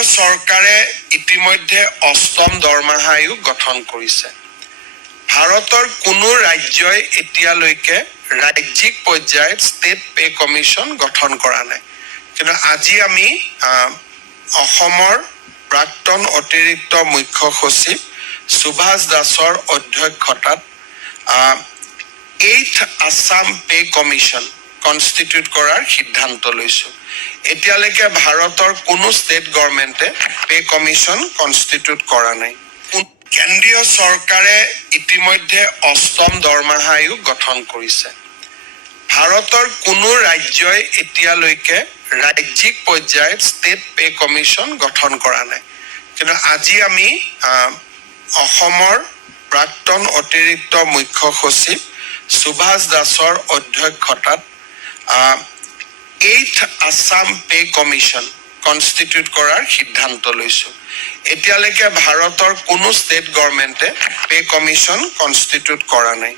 কেন্দ্ৰীয় চৰকাৰে ইতিমধ্যে অষ্টম দৰমহা আয়োগ গঠন কৰিছে। ভাৰতৰ কোনো ৰাজ্যই এতিয়ালৈকে ৰাজ্যিক পৰ্যায়ত ষ্টেট পে কমিশ্যন গঠন কৰা নাই। কিন্তু আজি আমি অসমৰ প্ৰাক্তন অতিৰিক্ত মুখ্য সচিব সুভাষ দাসৰ অধ্যক্ষতাত 8th Assam pay commission constitute কৰাৰ সিদ্ধান্ত লৈছো। এতিয়ালৈকে ভাৰতৰ কোনো ষ্টেট গভৰ্ণমেণ্টে পে কমিশ্যন কনষ্টিটিউট কৰা নাই। কেন্দ্ৰীয় চৰকাৰে ইতিমধ্যে অষ্টম দৰমহা আয়োগ গঠন কৰিছে। ভাৰতৰ কোনো ৰাজ্যই এতিয়ালৈকে ৰাজ্যিক পৰ্যায়ত ষ্টেট পে কমিশ্যন গঠন কৰা নাই। কিন্তু আজি আমি অসমৰ প্ৰাক্তন অতিৰিক্ত মুখ্য সচিব সুভাষ দাসৰ অধ্যক্ষতাত 8th Assam pay commission constitute কৰাৰ সিদ্ধান্ত লৈছো। এতিয়ালৈকে ভাৰতৰ কোনো ষ্টেট গভৰ্ণমেণ্টে পে কমিশ্যন কনষ্টিটিউট কৰা নাই।